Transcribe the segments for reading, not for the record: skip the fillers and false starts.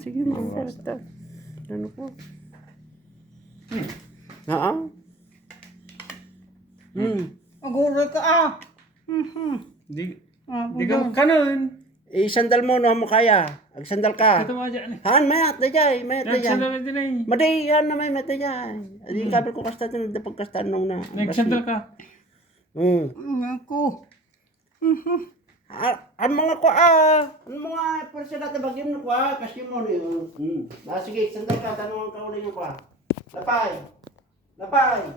Sige mo. Basta. Ano po? Aguray ka Di ka kanon. Sandal mo, no mo kaya. Agsandal ka. Ito mga dyan. Han, mayat na jay. Mayat na jay. Nagsandal na din ay. Maday, han na may mayat na jay. Adi kapil ko kasta ito, pagkasta nung na. Nagsandal ka. Ako. Ano mga ko ano mga person natin bagim na ko kasi mo ni. Sige, sandal ka, tanong ka ulit ko Lapay. Lapay.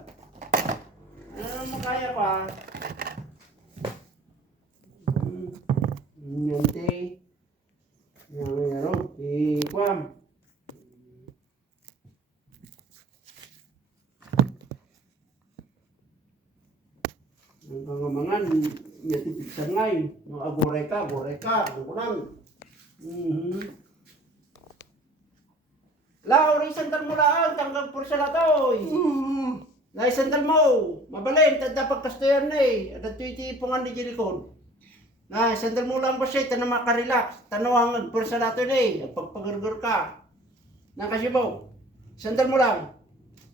Ano mo kaya pa? Yunti. Yang meron. Ikwam. Ang pangamangan, yatipik sangay. Yung agoray ka. Ang kunang. Lao, sandal mo lang. Tanggang pursa na to. Lai sandal mo. Mabalin. Tanda pagkastayan na eh. At ito pungan di jilikon. Sandal mo lang po siya. Tanong makarelax. Tanong ang pursa na to eh. Pagpagargar ka. Kasi mo. Sandal mo lang.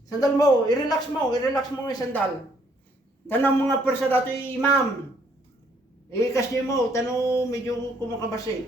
Sandal mo. I-relax mo yung sandal. Tanong mga pursa na to ma'am. Kasi mo. Tanong medyo kumakabas eh.